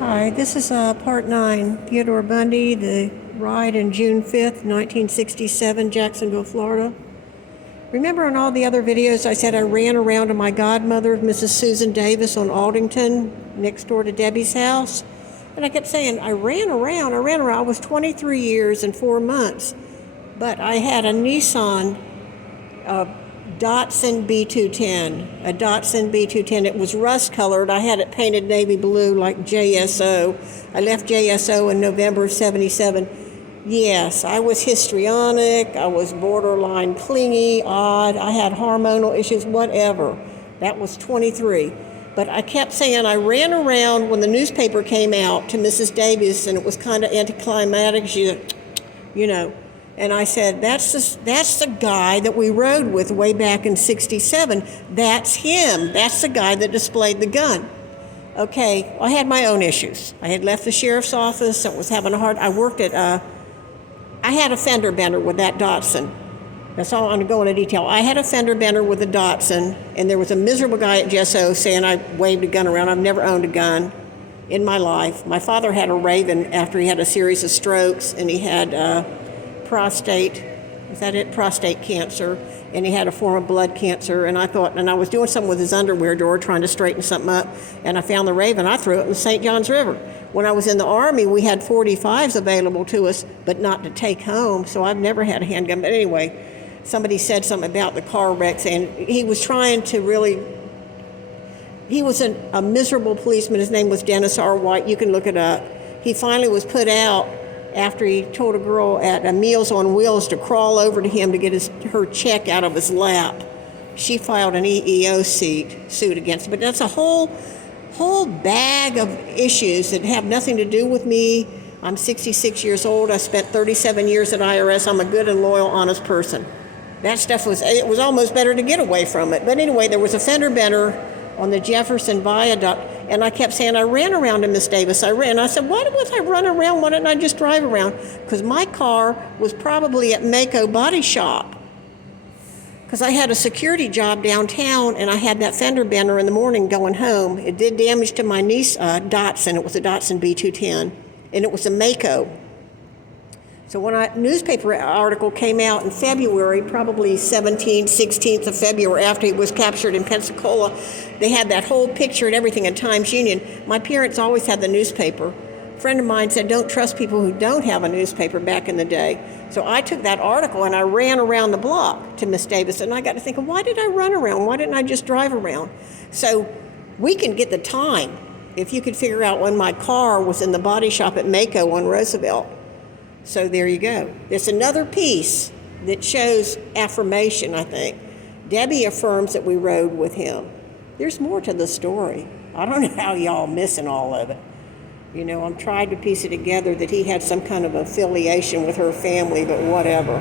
Hi, this is part 9, Theodore Bundy, the ride in June 5th, 1967, Jacksonville, Florida. Remember in all the other videos I said I ran around to my godmother, Mrs. Susan Davis on Aldington, next door to Debbie's house? And I kept saying, I ran around. I was 23 years and 4 months. But I had a Nissan Datsun B210, a Datsun B210. It was rust colored. I had it painted navy blue like JSO. I left JSO in November of 77. Yes, I was histrionic. I was borderline clingy, odd. I had hormonal issues, whatever. That was 23. But I kept saying I ran around when the newspaper came out to Mrs. Davis, and it was kind of anticlimactic, you know. And I said, that's the guy that we rode with way back in 67. That's him. That's the guy that displayed the gun. Okay, I had my own issues. I had left the sheriff's office. I was having I had a fender bender with that Datsun. That's all I'm going to go into detail. I had a fender bender with a Datsun, and there was a miserable guy at Gesso saying I waved a gun around. I've never owned a gun in my life. My father had a Raven after he had a series of strokes, and he had prostate cancer, and he had a form of blood cancer. And I was doing something with his underwear drawer, trying to straighten something up, and I found the Raven. I threw it in the St. Johns River. When I was in the Army, we had 45s available to us, but not to take home, so I've never had a handgun. But anyway, somebody said something about the car wrecks, and he was trying to really, he was a miserable policeman. His name was Dennis R. White. You can look it up. He finally was put out after he told a girl at Meals on Wheels to crawl over to him to get her check out of his lap. She filed an EEO suit against him. But that's a whole bag of issues that have nothing to do with me. I'm 66 years old. I spent 37 years at IRS. I'm a good and loyal, honest person. That stuff it was almost better to get away from it. But anyway, there was a fender bender on the Jefferson Viaduct, and I kept saying, I ran around to Miss Davis. I said, why was I running around? Why didn't I just drive around? Because my car was probably at Mako Body Shop. Because I had a security job downtown, and I had that fender bender in the morning going home. It did damage to my niece Datsun. It was a Datsun B210, and it was a Mako. So when a newspaper article came out in February, probably 16th of February, after he was captured in Pensacola, they had that whole picture and everything in Times Union. My parents always had the newspaper. A friend of mine said, don't trust people who don't have a newspaper back in the day. So I took that article and I ran around the block to Miss Davis, and I got to thinking, why did I run around? Why didn't I just drive around? So we can get the time if you could figure out when my car was in the body shop at Mako on Roosevelt. So there you go. There's another piece that shows affirmation, I think. Debbie affirms that we rode with him. There's more to the story. I don't know how y'all missing all of it. You know, I'm trying to piece it together that he had some kind of affiliation with her family, but whatever.